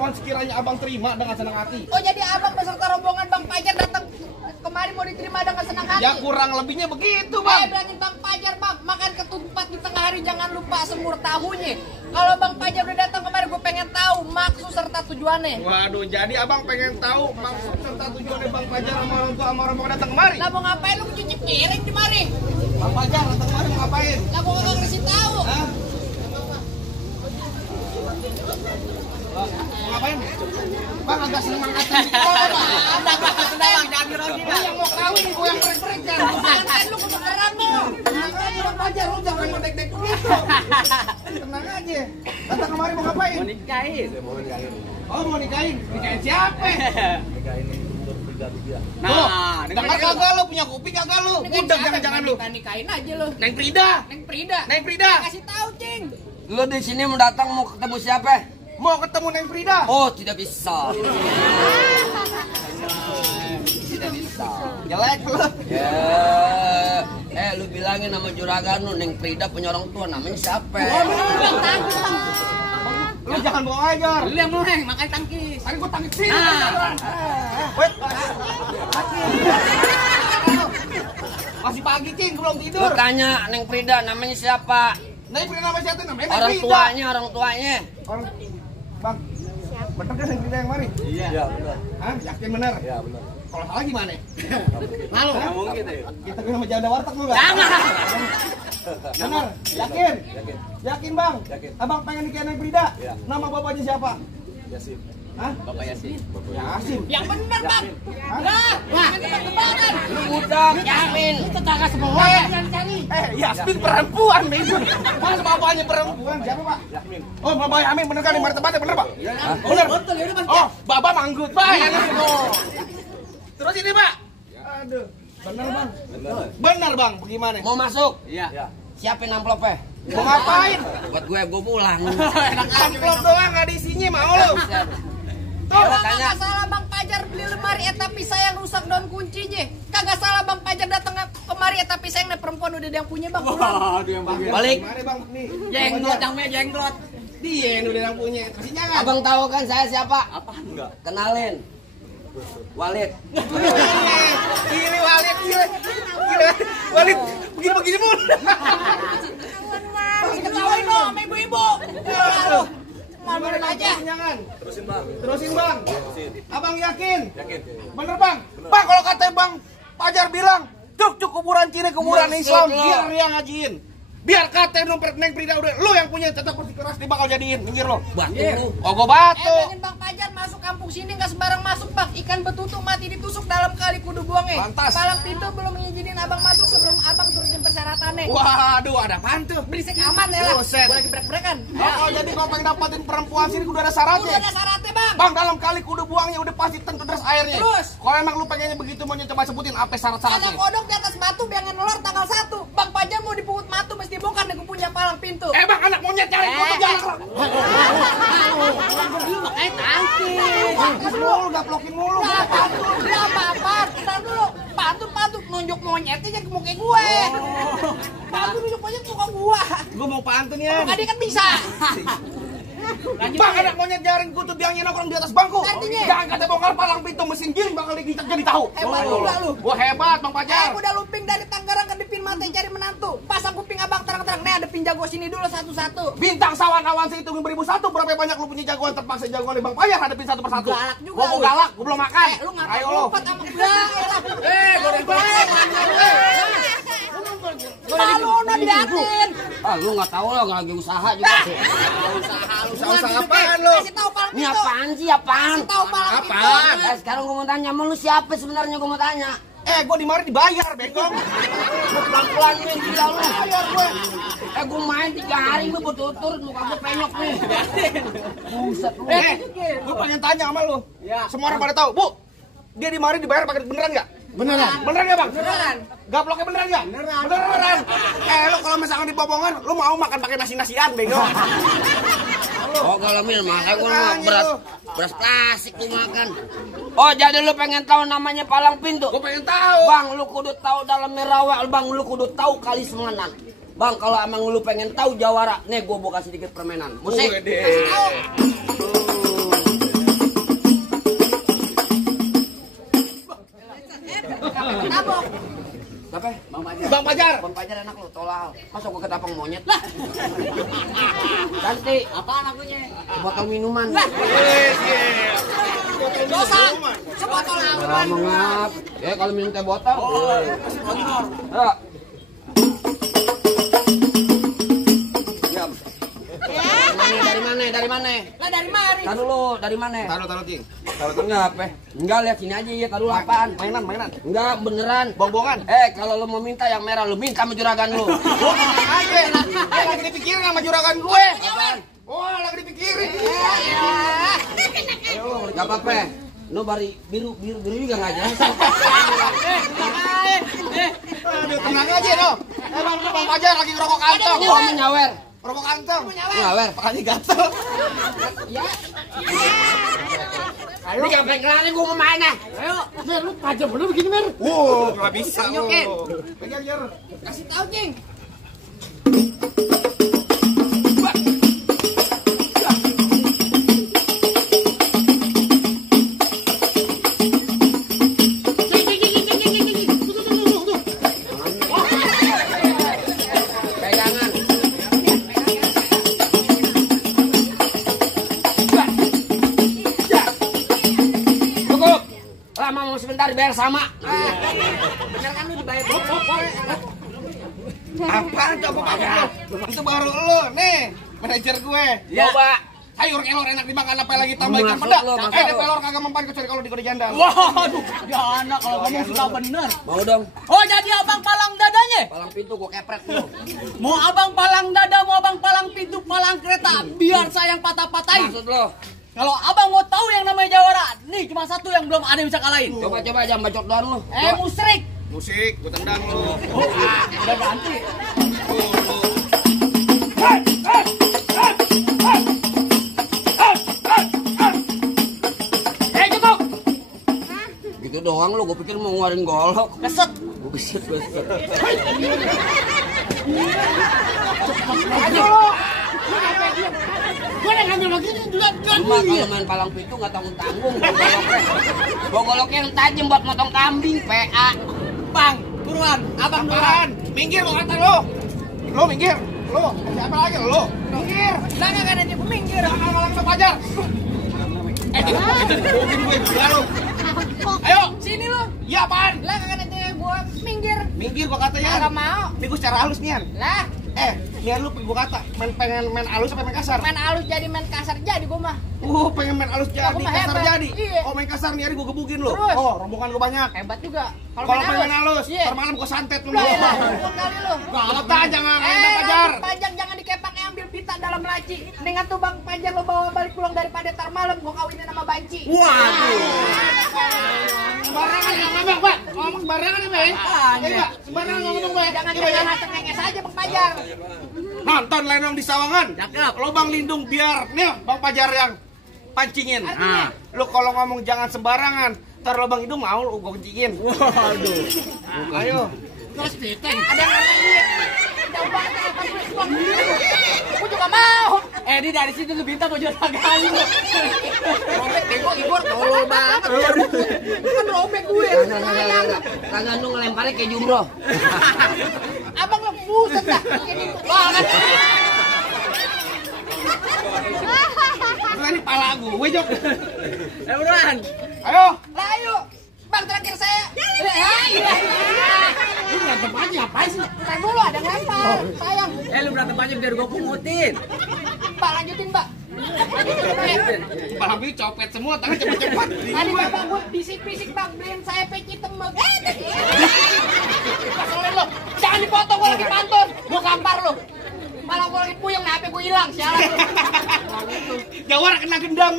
Mohon sekiranya abang terima dengan senang hati. Oh jadi abang beserta rombongan Bang Pajar datang kemari mau diterima dengan senang hati? Ya kurang lebihnya begitu bang. Bilangin Bang Pajar bang, makan ketupat di tengah hari jangan lupa semur tahunya. Kalau Bang Pajar udah datang kemari gue pengen tahu maksud serta tujuannya. Waduh, jadi abang pengen tahu maksud serta tujuannya Bang Pajar sama orang tua sama rombongan datang kemari. Lah mau ngapain lu cuci piring di mari? Bang Pajar datang kemari mau ngapain? Lah gua kagak ngasih tahu. Hah? Mau ngapain? Bang agak semangat. Ada bang, jangan grogi. Lu yang mau kawin, gue yang perik-perik kan. Santai lu kebenaran lu. Tenang aja Bang Pajar, lu jangan ngedek-dek begitu. Tenang aja. Datang kemari mau ngapain? Mau nikahin. Oh mau nikahin? Nikahin siapa? Nikahin untuk Frida. Nah, dengar kagak lu punya kuping kagak lu? Udah jangan-jangan lu. Nikahin aja lu. Neng Frida. Neng Frida. Neng Frida. Kasih tahu, Cing. Lu di sini mau datang mau ketemu siapa? Mau ketemu Neng Frida. Oh, tidak bisa. Tidak bisa. Jelek lu. Ya. Lu bilangin sama juragan lu Neng Frida punya orang tua namanya siapa? Lu jangan bohong aja. Lu yang mau Neng, makanya tangkis. Tadi gua tangkis sini. Wait. Masih pagi, Cing, belum tidur. Lu tanya Neng Frida namanya siapa? Neng Frida nama siapa namanya? Neng Orang Frida. tuanya. Orang Bang. Bener kan Neng Frida yang mari? Iya, benar. Hah? Yakin bener? Iya, benar. Kalau salah gimana? Lalu enggak mungkin ya. Kita kena sama janda warteg lu enggak? Jangan. Benar? Yakin? Yakin. Yakin, Bang? Yakin. Abang pengen nikahin Neng Frida? Iya. Nama bapaknya siapa? Yasin. Hah? Bapak Yasin. Yasin. Yang benar, Bang. Hah? Lah, tebak-tebakan. Lu budak, Yamin. Itu tetangga semua yang cari. Yasmin perempuan, Bego. Mas bapaknya perempuan. Siapa, Pak? Yamin. Oh, Bapak Yamin bener kan di mana tempatnya bener, Pak? Bener, betul ya udah, Bang. Oh, Bapak manggut, Pak. Terus ini, Pak. Aduh. Bener, Bang. Benar. Bener, Bang. Bagaimana? Mau masuk? Iya. Siapin amplopnya. Mau ngapain? Buat gue pulang. Amplop doang nggak diisinya, mau lu? Tuh, Coba kagak tanya. salah Bang Pajar beli lemari tapi sayang rusak daun kuncinya. Kagak salah Bang Pajar datang kemari tapi sayang perempuan udah ada yang punya Bang. Aduh yang bagian. Balik. Gimana, Bang? Nih. Jenggot, yang punya jenggot. Dia yang udah yang punya. Kasih jangan. Abang tahu kan saya siapa? Apa enggak? Kenalin. Walid. Gini Walid, gila. Walid, begini mulu. Ketawain dong sama ibu-ibu. Mamurin aja. Jangan. Terusin, Bang. Terusin, Bang. Terusin. Abang yakin? Yakin. Bener, Bang? Bang, kalau kata Bang Pajar bilang, cuk kuburan Cina, kuburan Islam, biar dia ngajiin. Biar kata dompet Neng Frida udah lu yang punya, tetap kursi keras dia bakal jadiin, minggir lo. Batu lu. Oh, gua batu. Bilangin Bang Pajar masuk kampung sini nggak sembarang masuk Bang. Ikan betutu mati ditusuk dalam kali kudu buangnya. Pantas. Palang pintu belum ngizinin abang masuk sebelum abang turutin persyaratannya. Waduh, ada apaan tuh? Berisik aman ya lah. Buset. Gua lagi brek-brekan. Oh, jadi kalau pengen dapatin perempuan sini kudu ada syaratnya. Udah ada syaratnya Bang. Bang, dalam kali kudu buangnya udah pasti tentu deras airnya. Terus? Kalau emang lu pengennya begitu, mau coba sebutin apa Ada syarat-syaratnya? kodok di atas batu biar ngelor tanggal 1. Bang Pajar mau dipungut matu mesti bongkar nih gua punya palang pintu. Bang, anak monyet cari kutu jangan. Makanya tangkis. Tangkis mulu, gaplokin mulu. Udah pantun, udah apa-apa. Ntar dulu, pantun nunjuk monyetnya jangan ke muka gue. Pantun nunjuk monyet muka gue. Gua mau pantun ya. Muka dia kan bisa. Bang, anak monyet nyaring kutu biangnya nongkrong di atas bangku. Artinya? Jangan kata bongkar palang pintu mesin giling bakal digincak jadi tahu. Hebat juga lu. Gua hebat, Bang Pajar. Udah luping dari Tangerang ke Dipin Mate cari menantu. Pasang kuping abang terang-terang. Nih ada pin jago sini dulu satu-satu. Bintang sawan awan sehitung 1001. Berapa banyak lu punya jagoan terpaksa jagoan di Bang Pajar hadapin satu persatu. Galak juga Gua mau lu. galak, gua belum makan. Lu Ayo ngapain lu. lompat sama gue? Gua udah Malu udah diatin. Ah, lu nggak tahu lo lagi usaha juga. usaha apaan lu? Kasih tahu palang Ini pintu. apaan sih, apaan? Kasih tahu palang pintu. Apaan? Sekarang gua mau tanya, sama lu siapa sebenarnya gua mau tanya? Gua di mari dibayar, bengkong. Lu pelan-pelan nih, gila lu. Bayar gue. Gua main 3 hari lu berturut-turut muka gua penyok nih. Buset lu. Gue pengen tanya sama lu. Semua orang pada tahu, Bu. Dia di mari dibayar pakai beneran nggak? Beneran. Beneran nggak, Bang? Beneran. Gaploknya beneran nggak? Beneran. Lu kalau misalkan di Bobongan, lu mau makan pakai nasi-nasian, bego. Oh, kalau mil makanya gua mau Tanya beras lu. beras plastik lu makan. Oh, jadi lu pengen tahu namanya palang pintu? Gue pengen tahu. Bang, lu kudu tahu dalamnya rawa, Bang, lu kudu tahu kali semengan. Bang, kalau emang lu pengen tahu jawara, nih gua kasih sedikit permainan. Musik. Wede. Kasih tahu. Bang Pajar. Bang Pajar anak lu tolal. Masa gua ketapang monyet lah. Ganti. Apaan akunya? Botol minuman. Dosa. Sebotol Ah, mengap. Ya kalau minum teh botol. Ya. Diam. Dari mana? Lah dari mari. Taruh lu, dari mana? Taruh Cing. Enggak apa? Enggak, lihat sini aja ya, taruh apaan? Mainan. Enggak, beneran. Bongbongan. Kalau lu mau minta yang merah, lu minta sama juragan lu. Lagi dipikirin sama juragan gue. Apaan? Wah, lagi dipikirin. Enggak apa-apa. Lu bari biru juga enggak jelas. Aduh, tenang aja dong. Bang Pajar lagi ngerokok kantong. Oh, nyawer. Rokok kantong. Nyawer. Makanya gatel. Ayo, sampai kelarin gua mau main ah. Ayo, Mer, lu pajak bener begini, Mer. Nggak bisa lu. Pegang, Jar. Kasih tahu, Cing. Pegangan. Cukup. Lama mau sebentar biar sama. Bener kan lu dibayar? Apaan coba Pajar? Itu baru lu nih, manajer gue. Coba. Sayur kelor enak dimakan apa lagi tambah ikan Masuk pedas. lu, masuk lu. Pelor kagak mempan kecuali kalau digoreng jandang. Waduh, jana kalau ngomong suka bener. Mau dong. Oh, jadi abang palang dadanya? Palang pintu gua kepret lu. Mau abang palang dada, mau abang palang pintu, palang kereta, biar saya yang patah-patahin. Maksud lu? Kalau abang mau tahu yang namanya Jawara, nih cuma satu yang belum ada yang bisa kalahin. Coba jangan bacot doang lu. Musrik. Musik, gue tendang lu. Udah ganti. Cukup. Gitu doang lu, gua pikir mau ngeluarin golok. Keset. Gua keset. Gue udah ngambil lagi nih, duluan. Cuma kalau main palang pintu nggak tanggung-tanggung goloknya. Bawa goloknya yang tajam buat motong kambing, PA. Bang, buruan. Abang buruan. Minggir lu kata lu. Lu minggir. Lu, siapa lagi lu? Minggir. Lah nggak ada dia minggir. Jangan malang Bang Pajar. Itu mobil gue juga lu. Ayo, Sini lu. iya apaan? Lah nggak ada dia gua minggir. Minggir gua katanya. Nggak mau. Ini gue secara halus nian. Lah, Nian lu gua kata pengen main halus apa main kasar? main halus jadi main kasar jadi gua mah. Pengen main halus jadi, Aku mah kasar hebat. jadi. Iya. Oh, main kasar nih hari gua gebugin lu. Terus? Oh, rombongan gua banyak. Hebat juga. Kalau pengen main halus, Iya. ntar malam gua santet lu. Lah, pukul kali lu. Kalau tak jangan Bang Pajar. Bang Pajar jangan dikepak ambil pita dalam laci. Dengan tuh Bang Pajar lo bawa balik pulang daripada tar malam gua kawinin sama Banci. Waduh. Sembarangan ngomong, Bang. Ngomong sembarangan ya, Bang. Iya, Bang. Sembarangan ngomong, Bang. Jangan ngenges aja Bang Pajar. Nonton Lenong di Sawangan. Cakep. Lobang lindung biar nih Bang Pajar yang pancingin. Artinya? Lu kalau ngomong jangan sembarangan. Ntar lobang hidung mau lu gua kencingin. Waduh. Ayo. Terus piteng. Ada yang ngomongin. Jauh banget apa sih? Gua juga mau. Di dari situ lu minta gua jual kali lu. Robek bego Igor tolol banget. Kan robek gue. Kagak lu ngelemparnya kayak jumroh. Abang lu buset dah. Ini banget. Ini pala gue, Jok. Buruan. Ayo. Lah ayo. Bang terakhir saya. Lu berantem aja apa sih? Ntar dulu ada ngelempar. Sayang. Lu berantem aja biar gua pungutin. Mbak lanjutin Mbak. Lanjutin. Pala gue copet semua, tangan cepet-cepet. Tadi bapak gue bisik-bisik Bang beliin saya peci temek. Pasolin lo. Jangan dipotong gue lagi pantun. Gue gampar lo. Malah gue lagi puyeng, HP gue hilang. Sialan lo. Jawara kena gendam.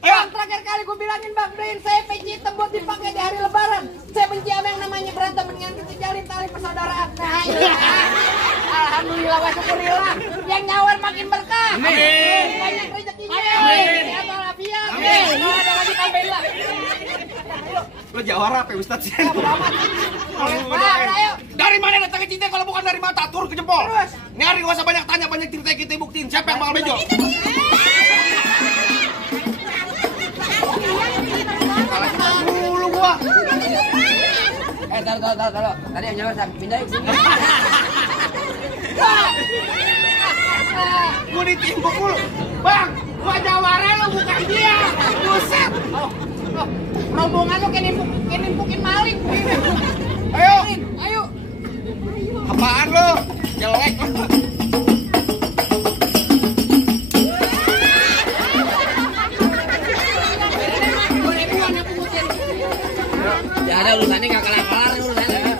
Bang, terakhir kali gue bilangin Bang, beliin saya peci hitam buat dipakai di hari lebaran. Saya benci sama yang namanya berantem, mendingan kita jalin tali persaudaraan. Nah, iya. Alhamdulillah wa syukurillah. Yang nyawar makin berkah. Amin. Banyak rezekinya. Amin. Sehat walafiat. Amin. Kalau ada lagi tambahlah. Lo Jawara apa Ustaz? Ayo. Dari mana datangnya cinta kalau bukan dari mata? Turun ke jempol. Terus. Ini hari gak usah banyak tanya, banyak cerita kita buktiin. Siapa yang bakal bejo? Kalau tadi yang nyawa sampai pindah ke sini. Gua ditimbuk mulu. Bang, gua jawara lu bukan dia. Buset. Rombongan lu kayak nimpukin maling. Ayo. Apaan lu? Jelek. Ya ada urusannya nggak kelar urusannya.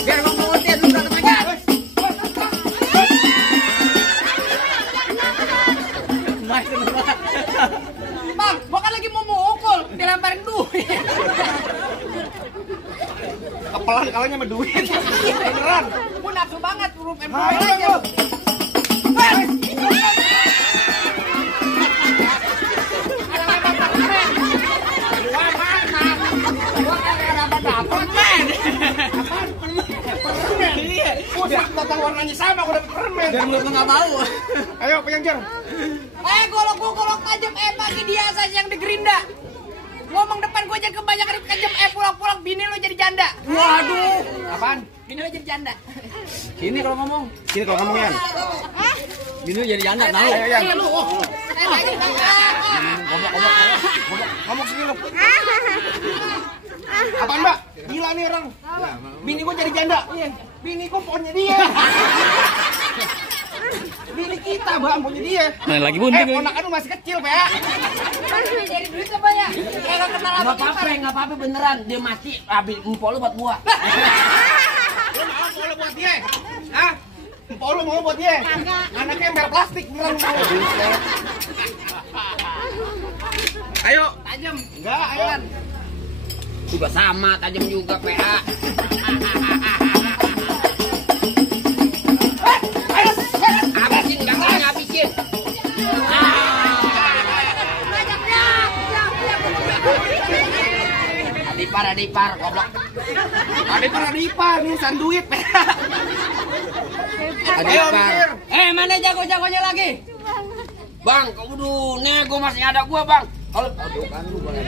Biar gua pungutin lu udah ketegar. Bang, gua kan lagi mau mukul, dilemparin duit. Kepelan kalanya sama duit. Beneran. Gua nafsu banget, urut Ayo, aja. ayo. Udah datang warnanya sama, udah permen. Dan menurut lu nggak mau. Ayo penyanjar. Golok tajam pagi dia saja yang di Gerinda. Ngomong depan gua jangan kebanyakan tajam pulang-pulang bini lu jadi janda. Waduh. Apaan? Bini lu jadi janda. Ini kalau ngomong. Sini kalau ngomong Yan. Ini jadi janda tahu. Ayo Yan. Lu. Ngomong sini lu. Apaan Mbak? Gila nih orang. Bini gua jadi janda. Bini gua punya dia. Bini kita Mbak, punya dia. Nah, lagi bunting lagi. Ponakan lu masih kecil, Pak. Jadi duit apa ya? Kayak kenal Nggak apa-apa beneran. Dia mati habis empol lu buat gua. Lu mau lu buat dia? Hah? Empok lu mau buat dia? Anaknya ember plastik beneran mau. Ayo, tajam. enggak, ayo. Juga sama, tajam juga PA. Habisin, gangguan habisin. Adipar, goblok. Adipar, nih sanduit, PA. Adipar. Mana jago-jagonya lagi? Bang, kamu dulu, nih gua masih ada gua, Bang. Kalau aduh kan lu boleh.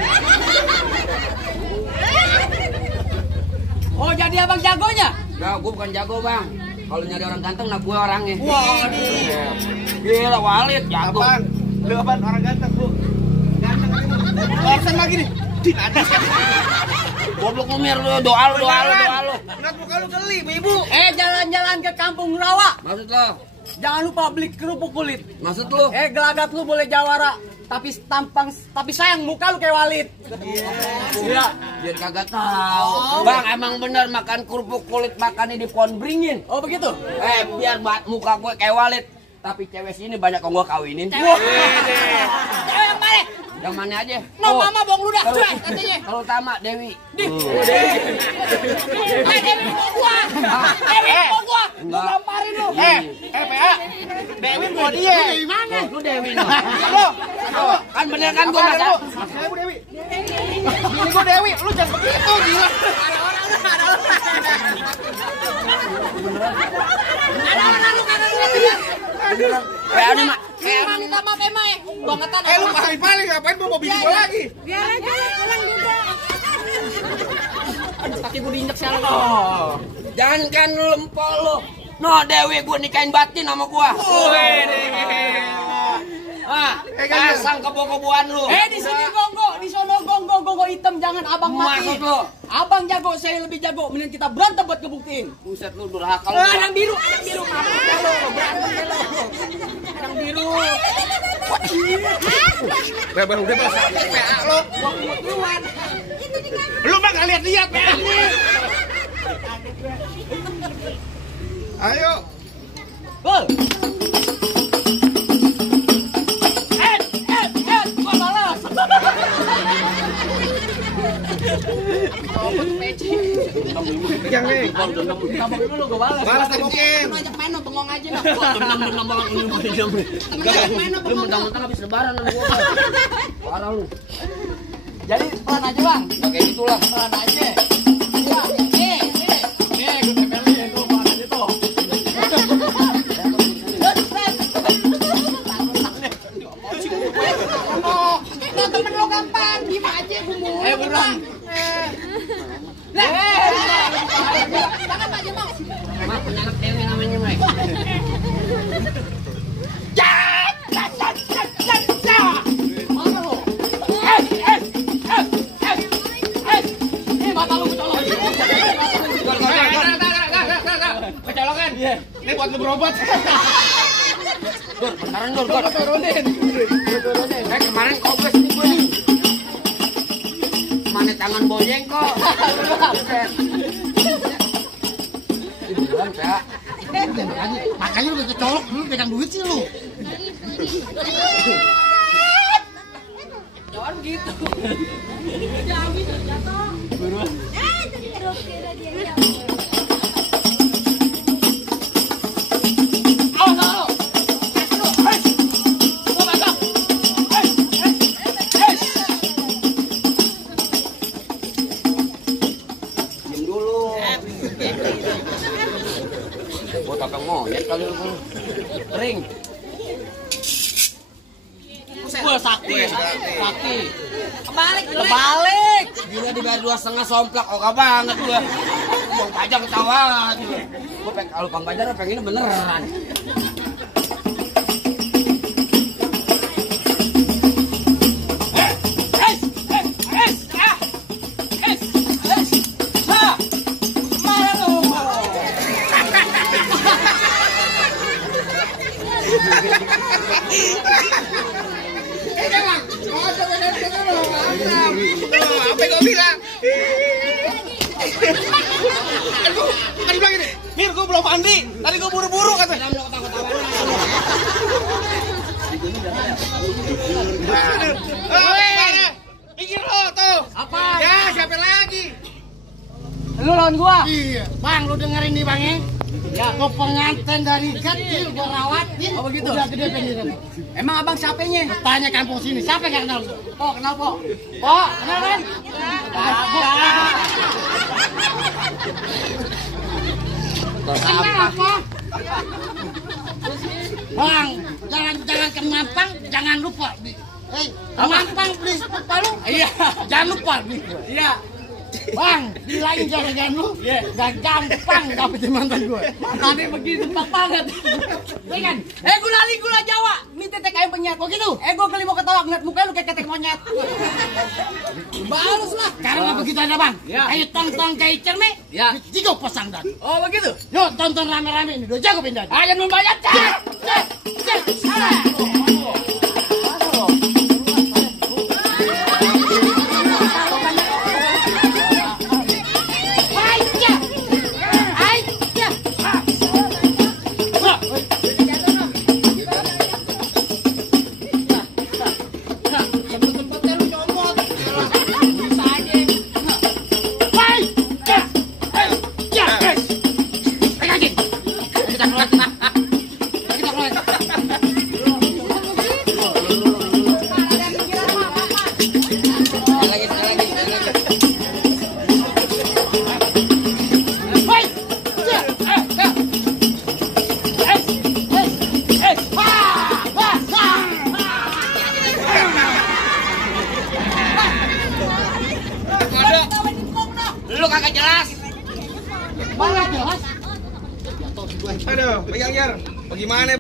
Oh, jadi abang jagonya? Enggak, gua bukan jago, Bang. Kalau nyari orang ganteng, nah gua orangnya. Waduh. Gila, Walid jago. Apaan? Lu apaan orang ganteng, Bu? Ganteng ini. Orsen lagi nih. Din ada. Goblok Umir lu, doa lu. Lihat muka lu geli, Ibu. Jalan-jalan ke kampung rawa. Maksud lo? Jangan lupa beli kerupuk kulit. Maksud lu? Gelagat lu boleh jawara. Tapi sayang muka lu kayak Walid. Iya. Biar kagak tahu. Bang, emang bener makan kerupuk kulit makannya di pohon beringin. Oh begitu? Biar muka gue kayak Walid. Tapi cewek sini banyak yang gue kawinin. Cewek yang mana? Yang mana aja? No, mama bohong lu dah. Katanya. Kalau utama Dewi. Dewi mau gua. Gua gamparin lu. PA. Dewi mau dia. Dari mana? Lu Dewi no. Halo. Kan bener kan gue masa. Dewi, Dewi. Bini gua Dewi, lu jangan begitu, gila. Ada orang lu kagak lihat ya? PA nih mak. Emang minta maaf emang ya? Bangetan. Lu paling ngapain gua mau bini gua lagi? Biar aja pulang juga. Kaki gua diinjek sialan. Jangan kan lu lempol lu. No Dewi gue nikahin batin sama gua. Pasang kebo-keboan lu. Di sini gongo, di sono gongo hitam, jangan abang mati. Maksud lu? Abang jago, saya lebih jago. Mending kita berantem buat ngebuktiin. Buset lu durhaka lu. Yang biru, berantem lo. Yang biru. Udah PA lo. Lu mah gak lihat PA nih. Ayo. Gol. Gua balas. Yang nih. Tabok dulu gua balas. Balas tabokin. Lu ajak main lo, bengong aja lo. Tenang banget ini mau diam. Lu mentang-mentang habis lebaran sama gua. Parah lu. Jadi pelan aja bang. Ya kayak gitulah. Pelan aja. Gue tempelin tuh pelan aja tuh. Temen lo gampang, diem aja gue mau. Beneran. Jangan Pak Jamal. Mak, penyalak dewe namanya, Mak. Kecolokan. Ini buat lu berobat. Dur, beneran Dur. Turunin. Kemarin kobes nih gue nih. Mana tangan boyeng kok. Ini beneran, Pak. Makanya lu kecolok, lu pegang duit sih lu. Jangan gitu. Gua takang monyet kali lu. Ring. Gua sakti. Kebalik. Gila dibayar 2,5 somplak, oke banget gua. Bang Pajar ketawa. Gua kalau Bang Pajar pengennya beneran. Apa kau bilang? Kan bilang ini, Mir, gue belum mandi. Tadi gue buru-buru katanya. Ini lo tuh. Apa? Ya, siapa lagi? Lu lawan gua. Iya. Bang, lu dengerin nih, Bang ya. Ya, gua pengantin dari kecil gua rawatin. Oh begitu. Udah gede pengen. Emang abang siapanya? Tanya kampung sini, siapa yang kenal? Oh, kenal, Po. Po, kenal kan? Kenal apa? Bang, jangan ke Mampang, jangan lupa. Mampang beli palu. Iya. Jangan lupa nih. Iya. Bang, bilangin jangan lu, gak gampang dapetin mantan gue. Tadi begitu tempat banget. Kan? Gula Jawa, ini tetek ayam penyet. Kok gitu? Gue kali mau ketawa ngeliat mukanya lu kayak tetek monyet. Balus lah. Karena begitu ada bang. Ayo tonton kayak cerme. Ya. Jigo pasang dan. Oh begitu. Yuk tonton rame-rame ini. Udah jago pindah. Ayo membayar.